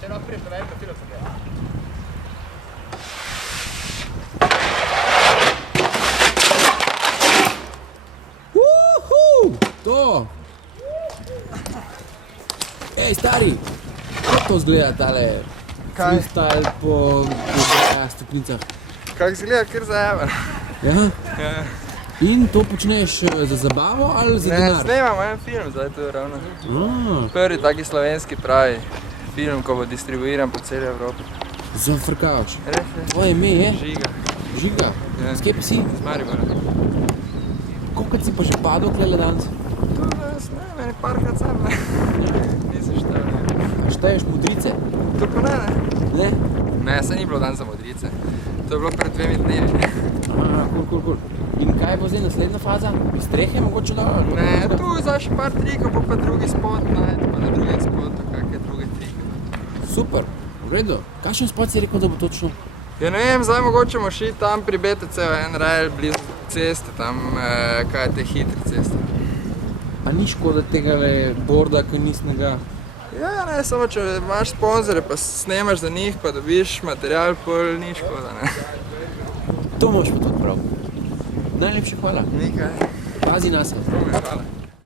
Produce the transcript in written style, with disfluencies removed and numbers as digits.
To! Ej, stari! Kako to zgleda tale freestyle po stopnicah? Kako zgleda, kar zajema. Ja? In to počneš za zabavo ali za denar? Ne, snemamo en film zdaj tu ravno. Prvi taki slovenski pravi film, ko bo distribuiran po celi Evropi. Zafrkavaš. Res je. Tvoje ime je? Žiga. Žiga? S kje pa si? Z Maribora. Kolikrat si pa že padel tlele danes? Tu ne, meni parkrat sam, ne. Nisem štel. A šteješ modrice? Tu pa ne. Ne? Ne, saj ni bilo dan za modrice. To je bilo pred 2 dnevi. Cool. In kaj bo zdaj naslednja faza? Iz strehe mogoče dol? Ne, tu zdaj še par trikov, pa drugi spot najti, pa na drugem spotu kakve druge trike. Super, v redu. Kakšen spot si rekel, da bo točno? Ja ne vem, zdaj mogoče bomo šli tam pri BTC-u en rail blizu ceste, tam kaj je te hitre ceste. A ni škoda tegale borda kanisnega? Ja, ne, samo če imaš sponzore, pa snemaš za njih, pa dobiš material, pol ni škoda, ne. To moš pa tudi prav. Najlepše hvala. Nikaj. Pazi nase. Hvala.